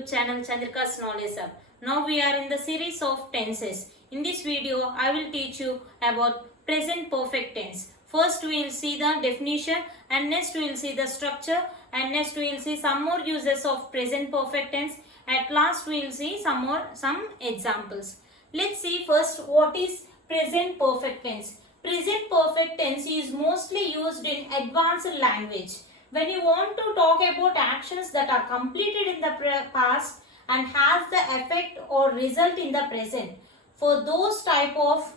YouTube channel Chandrika's Knowledge Hub. Now we are in the series of tenses. In this video, I will teach you about present perfect tense. First we will see the definition and next we will see the structure and next we will see some more uses of present perfect tense. At last we will see some examples. Let's see first what is present perfect tense. Present perfect tense is mostly used in advanced language. When you want to talk about actions that are completed in the past and has the effect or result in the present, for those type of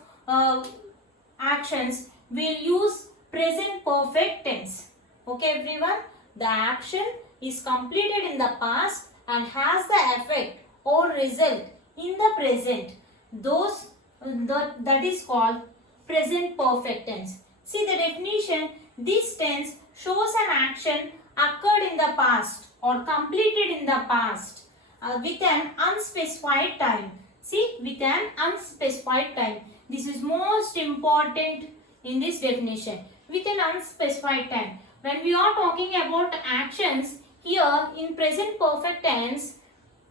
actions, we'll use present perfect tense. Okay everyone, the action is completed in the past and has the effect or result in the present. That is called present perfect tense. See the definition. This tense shows an action occurred in the past or completed in the past with an unspecified time. See, with an unspecified time. This is most important in this definition. With an unspecified time. When we are talking about actions, here in present perfect tense,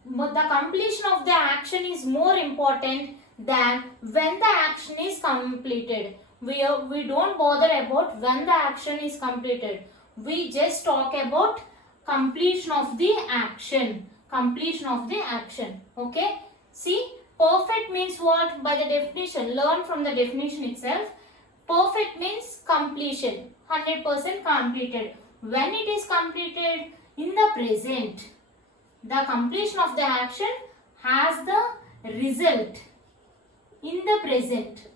the completion of the action is more important than when the action is completed. We don't bother about when the action is completed. We just talk about completion of the action. Completion of the action. Okay. See, perfect means what? By the definition. Learn from the definition itself. Perfect means completion. 100% completed. When it is completed in the present, the completion of the action has the result in the present.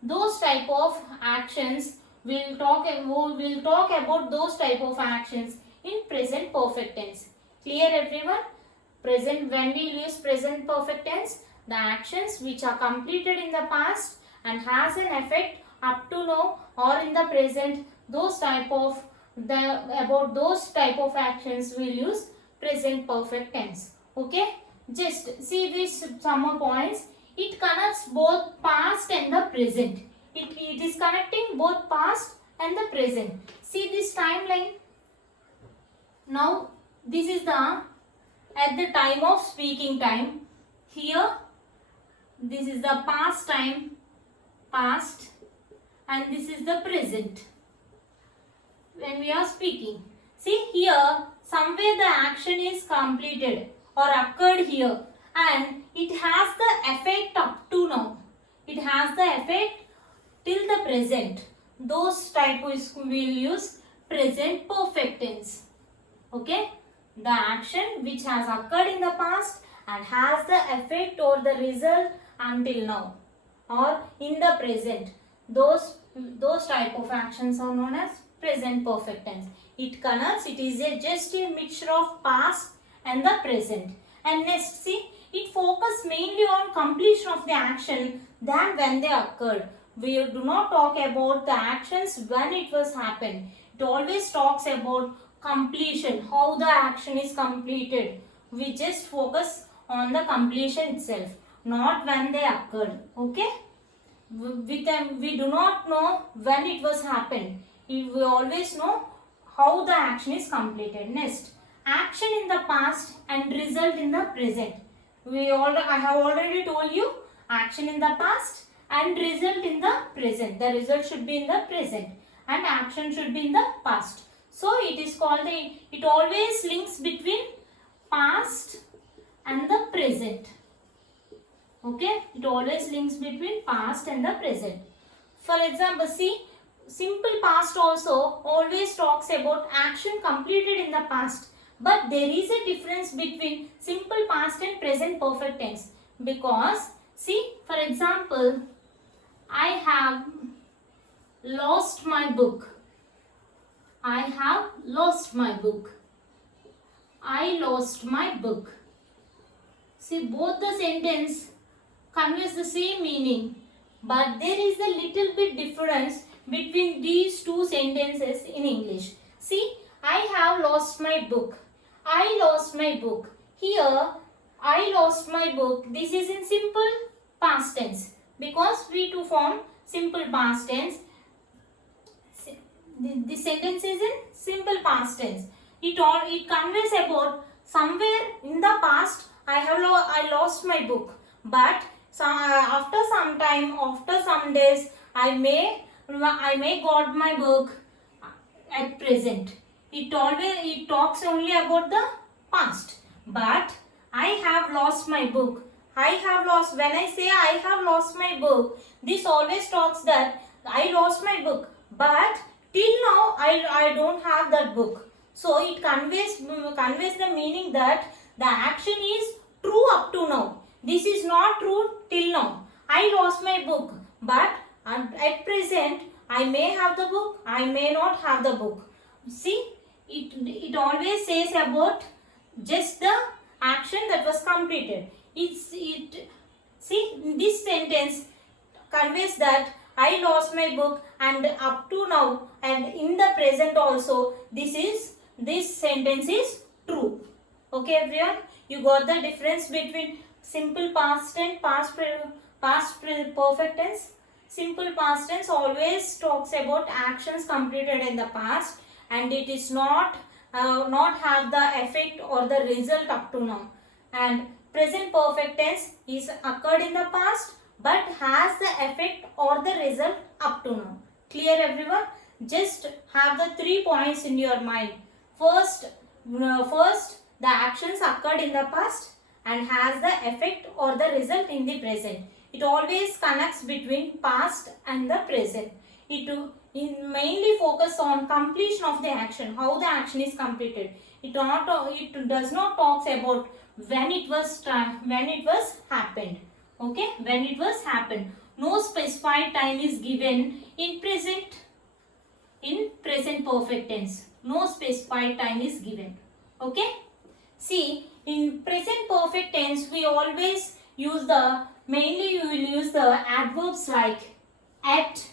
Those type of actions we'll talk about those type of actions in present perfect tense. Clear everyone? Present, when we use present perfect tense, the actions which are completed in the past and has an effect up to now or in the present, those type of actions we'll use present perfect tense. Okay, just see these some more points. It connects both past and the present. It is connecting both past and the present. See this timeline. Now this is at the time of speaking time. Here this is the past time, past, and this is the present when we are speaking. See here, somewhere the action is completed or occurred here and it has the effect up to now. It has the effect till the present. Those type we'll use present perfect tense. Okay? The action which has occurred in the past and has the effect or the result until now or in the present. Those type of actions are known as present perfect tense. It connotes, it is just a mixture of past and the present. And next, see, it focuses mainly on completion of the action than when they occurred. We do not talk about the actions when it was happened. It always talks about completion, how the action is completed. We just focus on the completion itself, not when they occurred. Okay? With them, we do not know when it was happened. We always know how the action is completed. Next, action in the past and result in the present. I have already told you action in the past and result in the present. The result should be in the present and action should be in the past. So it is called it always links between past and the present. Okay, it always links between past and the present. For example, see, simple past also always talks about action completed in the past. But there is a difference between simple past and present perfect tense. Because, see, for example, I have lost my book. I have lost my book. I lost my book. See, both the sentence conveys the same meaning. But there is a little bit difference between these two sentences in English. See, I have lost my book. I lost my book. Here, I lost my book. This is in simple past tense. Because we to form simple past tense, this sentence is in simple past tense. It conveys about somewhere in the past I lost my book, but after some time, after some days, I may got my book at present. It talks only about the past, but I have lost my book. I have lost, when I say I have lost my book, this always talks that I lost my book, but till now I don't have that book. So it conveys the meaning that the action is true up to now. This is not true till now. I lost my book, but at present I may have the book, I may not have the book. See, it always says about just the action that was completed. See, this sentence conveys that I lost my book, and up to now and in the present also this sentence is true. Okay everyone, you got the difference between simple past tense, perfect tense. Simple past tense always talks about actions completed in the past, and it is not have the effect or the result up to now. And present perfect tense is occurred in the past but has the effect or the result up to now. Clear everyone? Just have the 3 points in your mind. First, the actions occurred in the past and has the effect or the result in the present. It always connects between past and the present. It mainly focus on completion of the action, how the action is completed. It does not talk about when it was happened. Okay, when it was happened. No specified time is given in present perfect tense. No specified time is given. Okay. See, in present perfect tense we always use mainly you will use the adverbs like at,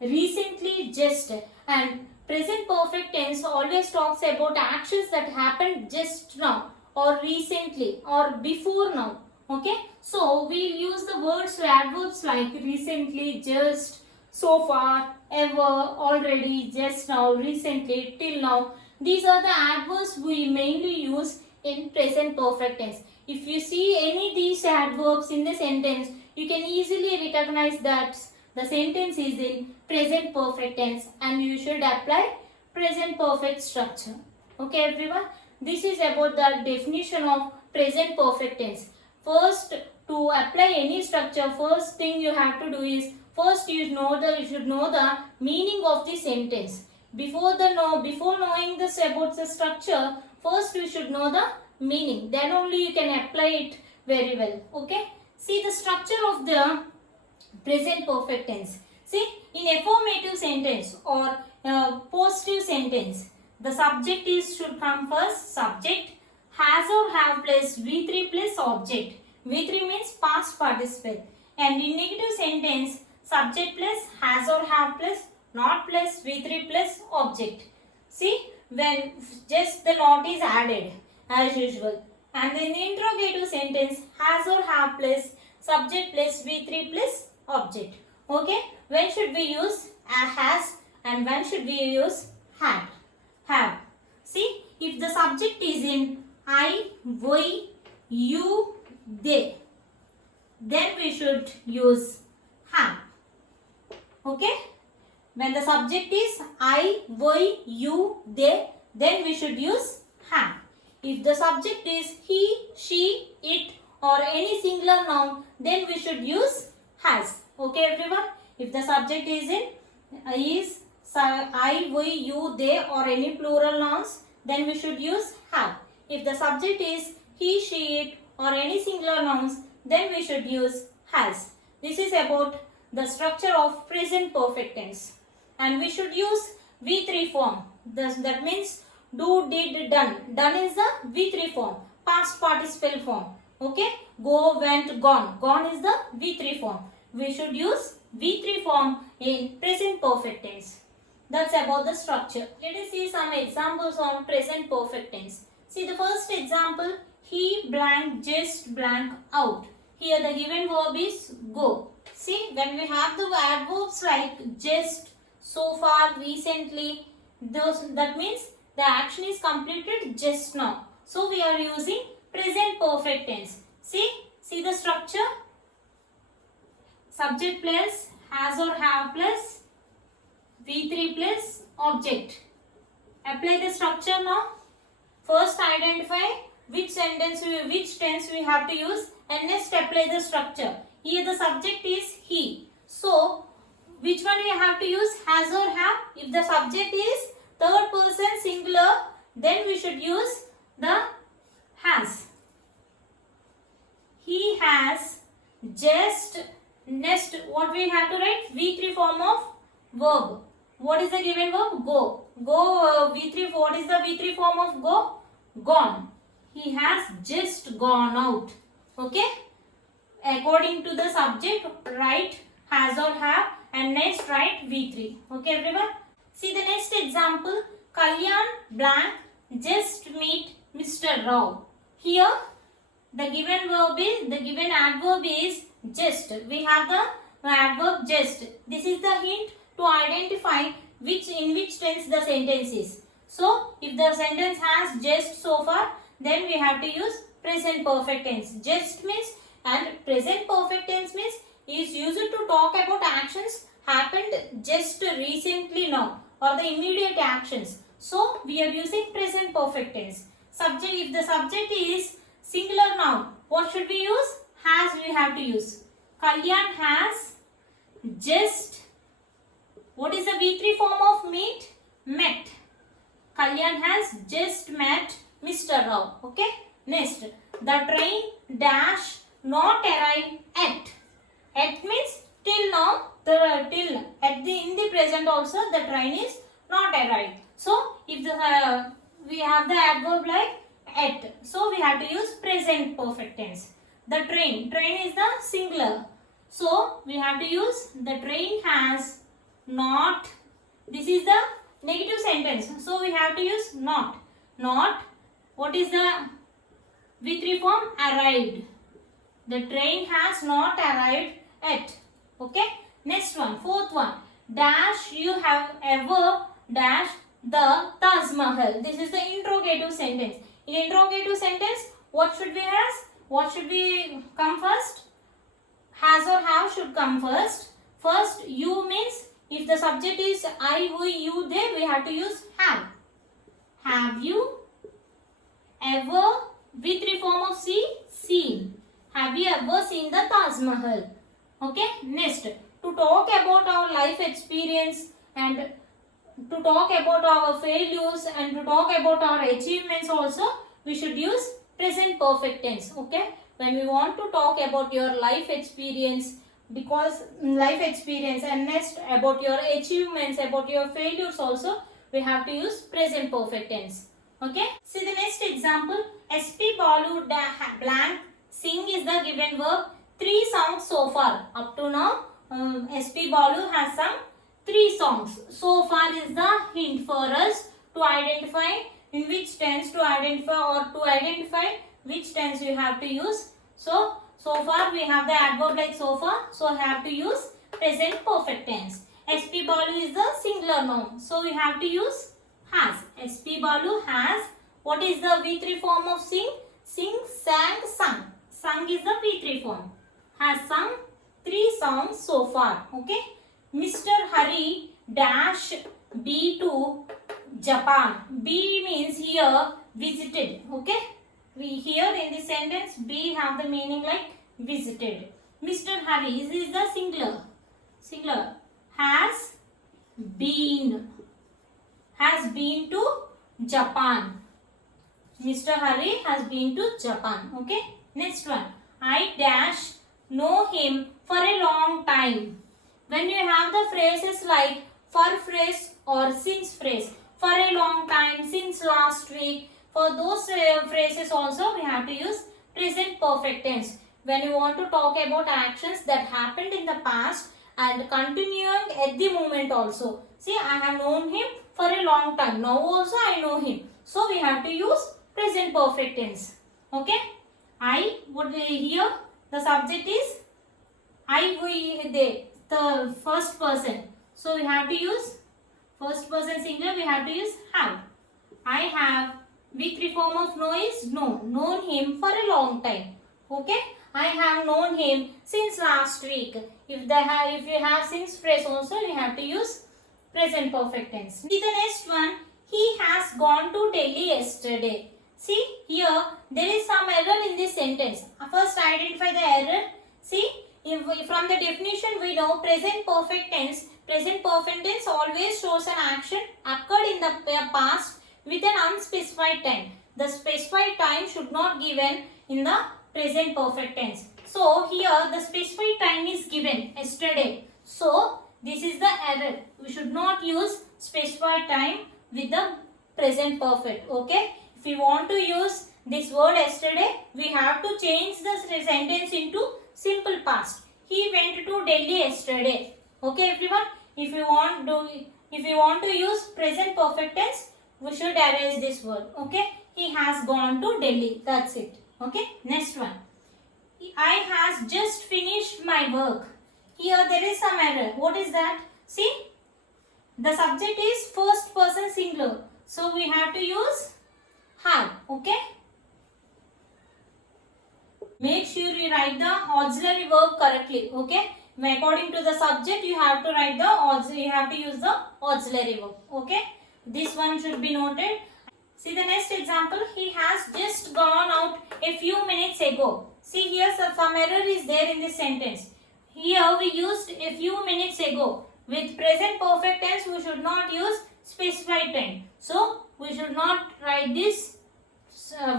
recently, just, and present perfect tense always talks about actions that happened just now or recently or before now. Okay, so we'll use the words or adverbs like recently, just, so far, ever, already, just now, recently, till now. These are the adverbs we mainly use in present perfect tense. If you see any of these adverbs in the sentence, you can easily recognize that the sentence is in present perfect tense, and you should apply present perfect structure. Okay everyone, this is about the definition of present perfect tense. First, to apply any structure, first thing you have to do is first you should know the meaning of the sentence. Before knowing this about the structure, first you should know the meaning. Then only you can apply it very well. Okay. See the structure of the present perfect tense. See, in affirmative sentence or positive sentence, the subject should come first. Subject, has or have plus V3 plus object. V3 means past participle. And in negative sentence, subject plus has or have plus not plus V3 plus object. See, when just the not is added as usual. And in the interrogative sentence, has or have plus subject plus V3 plus object. Okay, when should we use has and when should we use had? Have. See, if the subject is in I, we, you, they, then we should use have. Okay, when the subject is I, we, you, they, then we should use have. If the subject is he, she, it or any singular noun, then we should use has. Okay everyone, if the subject is in I, we, you, they or any plural nouns, then we should use have. If the subject is he, she, it or any singular nouns, then we should use has. This is about the structure of present perfect tense. And we should use V3 form. That means do, did, done. Done is the V3 form, past participle form. Okay, go, went, gone. Gone is the V3 form. We should use V3 form in present perfect tense. That's about the structure. Let us see some examples on present perfect tense. See the first example, he blank just blank out. Here the given verb is go. See, when we have the adverbs like just, so far, recently, that means the action is completed just now So we are using present perfect tense. See the structure. Subject plus has or have plus V3 plus object. Apply the structure now. First identify which tense we have to use, and next apply the structure. Here the subject is he. So which one we have to use, has or have? If the subject is third person singular, then we should use the has. He has just. Next, what we have to write? V3 form of verb. What is the given verb? Go. Go V3. What is the V3 form of go? Gone. He has just gone out. Okay. According to the subject, write has or have, and next write V3. Okay, everyone. See the next example. Kalyan blank just meet Mr. Rao. Here, the given adverb is just. We have the adverb just. This is the hint to identify in which tense the sentence is. So, if the sentence has just so far, then we have to use present perfect tense. Just means, and present perfect tense means, is used to talk about actions happened just recently now, or the immediate actions. So, we are using present perfect tense. Subject, if the subject is singular noun, what should we use? Has we have to use. Kalyan has just, what is the V3 form of meet? Met. Kalyan has just met Mr. Rao. Okay. Next, the train dash not arrive at. At means till now, in the present also the train is not arrived. So if we have the adverb like at, so we have to use present perfect tense. The train is the singular, so we have to use the train has not. This is the negative sentence, so we have to use not. What is the V3 form? Arrived. The train has not arrived at. Okay. Next one, fourth one. Dash you have ever dash the Taj Mahal. This is the interrogative sentence. In interrogative sentence, what should we have? What should we come first? Has or have should come first. First, you means if the subject is I, we, you, they, we have to use have. Have you ever, V3 form of seen. Have you ever seen the Taj Mahal? Okay. Next, to talk about our life experience and to talk about our failures and to talk about our achievements also, we should use present perfect tense. Okay. When we want to talk about your life experience, and next about your achievements, about your failures also, we have to use present perfect tense. Okay. See the next example. SP Balu blank sing is the given verb. 3 songs so far. Up to now, SP Balu has sung 3 songs. So far is the hint for us to identify in which tense to identify which tense you have to use. So far we have the adverb like so far. So I have to use present perfect tense. SP Balu is the singular noun. So we have to use has. SP Balu has. What is the V3 form of sing? Sing, sang, sung. Sung is the V3 form. Has sung 3 songs so far. Okay. Mr. Hari dash B to Japan. B means here visited. Okay. We here in this sentence B have the meaning like visited. Mr. Hari, this is the singular. Has been to Japan. Mr. Hari has been to Japan. Okay. Next one. I dash know him for a long time. When you have the phrases like for phrase or since phrase, for a long time, since last week, for those phrases also we have to use present perfect tense. When you want to talk about actions that happened in the past and continuing at the moment also. See, I have known him for a long time. Now also I know him. So we have to use present perfect tense. Okay. Here the subject is I, we, they, the first person. So we have to use first person singular, we have to use have. I have V3 form of know is known. Known him for a long time. Okay. I have known him since last week. If you have since phrase also, you have to use present perfect tense. See the next one. He has gone to Delhi yesterday. See here there is some error in this sentence. First identify the error. See, from the definition we know present perfect tense. Present perfect tense always shows an action occurred in the past with an unspecified time. The specified time should not given in the present perfect tense. So here the specified time is given yesterday. So this is the error. We should not use specified time with the present perfect. Okay. If we want to use this word yesterday, we have to change the sentence into simple past. He went to Delhi yesterday. Okay, everyone. If you want to use present perfect tense, we should arrange this word. Okay. He has gone to Delhi. That's it. Okay. Next one. I has just finished my work. Here there is some error. What is that? See, the subject is first person singular. So we have to use have. Okay. Make sure you write the auxiliary verb correctly. Okay. According to the subject, you have to write you have to use the auxiliary verb. Okay. This one should be noted. See the next example. He has just gone out a few minutes ago. See here some error is there in this sentence. Here we used a few minutes ago. With present perfect tense we should not use specified time. So we should not write this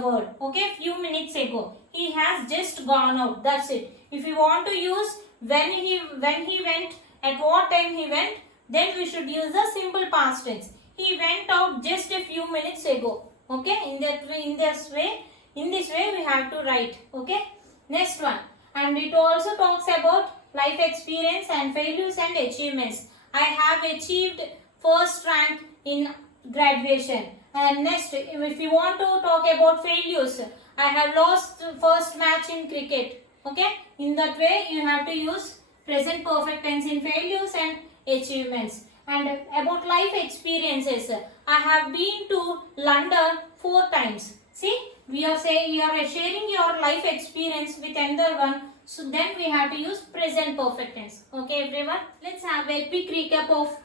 word. Okay, few minutes ago. He has just gone out. That's it. If you want to use when he went, at what time he went, then we should use the simple past tense. He went out just a few minutes ago. Okay, in this way we have to write. Okay. Next one. And it also talks about life experience and failures and achievements. I have achieved first rank in graduation. And next, if you want to talk about failures, I have lost first match in cricket. Okay. In that way, you have to use present perfect tense in failures and achievements. And about life experiences, I have been to London 4 times. See, you are sharing your life experience with another one. So then we have to use present perfect tense. Okay, everyone. Let's have a quick recap of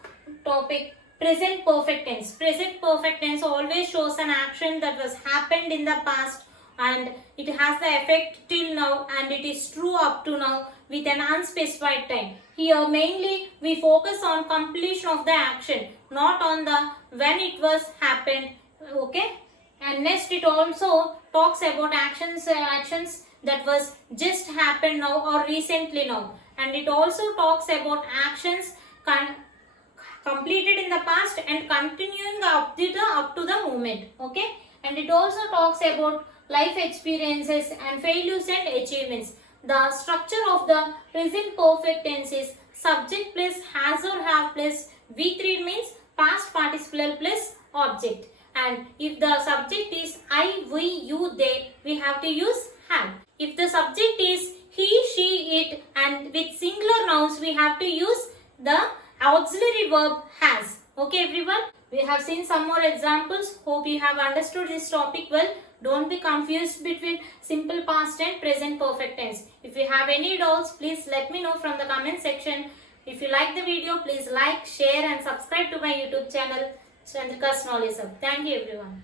topic present perfect tense. Present perfect tense always shows an action that was happened in the past and it has the effect till now and it is true up to now with an unspecified time. Here mainly we focus on completion of the action, not on the when it was happened. Okay. And next it also talks about actions that was just happened now or recently now. And it also talks about actions completed in the past and continuing up to the moment. Okay. And it also talks about life experiences and failures and achievements. The structure of the present perfect tense is subject plus has or have plus V3 means past participle plus object. And if the subject is I, we, you, they, we have to use have. If the subject is he, she, it and with singular nouns we have to use the auxiliary verb has. Okay, everyone. We have seen some more examples. Hope you have understood this topic well. Don't be confused between simple past and present perfect tense. If you have any doubts, please let me know from the comment section. If you like the video, please like, share and subscribe to my YouTube channel, Chandrika's Knowledge Hub. Thank you, everyone.